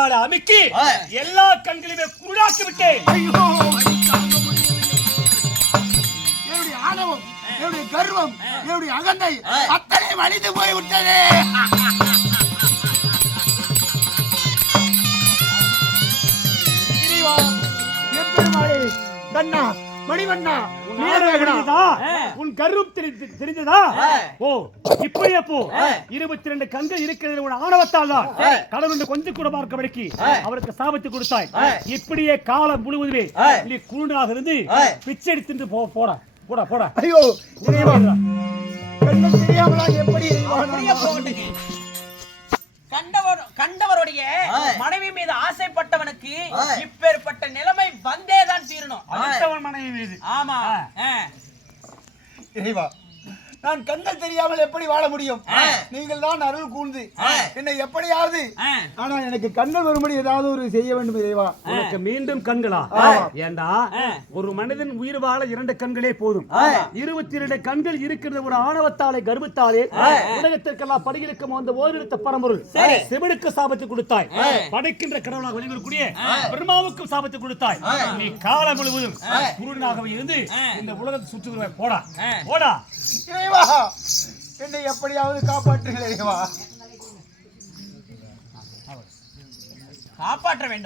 அமிக்கி எல்லா கண்களையுமே குருடாக்கி விட்டேன். ஐயோ, என்னுடைய ஆணவம், என்னுடைய கர்வம், என்னுடைய அகந்தை அத்தனை அழிந்து போய் விட்டது. கண்ணா, மணிவண்ணா, உன் கர்வம் தெரிந்ததா? ஓ, இப்படியே போ. 22 கண்கள் இருக்கிறது உன் ஆணவத்தால் தான். கடவுள் கொஞ்சம் கூட பார்க்கபடிக்கு அவருக்கு சாபத்தை கொடுத்தாய். இப்படியே காலம் முழுவதுமே நீ குருடாக இருந்து பிச்சை தின்று போடா போடா போடா. ஐயோ, கண்ணு தெரியாமலா எப்படி கண்டவருடைய மனைவி மீது ஆசைப்பட்டவனுக்கு இப்பேற்பட்ட நிலைமை வந்தேதான் தீரணும். அடுத்தவன் மனைவி மீது. ஆமா. இறைவா, நான் கண்கள் தெரியாமல் எப்படி வாழ முடியும்? நீங்கள் தான் அருள் கூர்ந்து என்னை எப்படியாவது, ஆனா எனக்கு கண்கள் வரும்படி ஏதாவது ஒரு செய்ய வேண்டும் இறைவா. உனக்கு மீண்டும் கண்களா? ஏண்டா, ஒரு மனிதன் உயிர் வாழ 2 கண்களே போதும். 22 கண்கள் இருக்கிறது ஒரு ஆணவத்தாலே கர்வத்தாலே உலகத்திற்கெல்லாம் படைகளுக்கு வந்த ஓரிடத்த பரம்பொருள் சிவனுக்கு சாபத்தை கொடுத்தாய். படைக்கின்ற கடவுளாக வெளிவரக்கூடிய பிரம்மாவுக்கும் சாபத்தை கொடுத்தாய். நீ காலம் முழுவதும் குருடனாகவே இருந்து இந்த உலகத்தை சுற்றுகிறாய். போடா போடா. இறைவா, என்னை எப்படியாவது காப்பாற்றுங்கள் இறைவா. காப்பாற்ற வேண்டும்.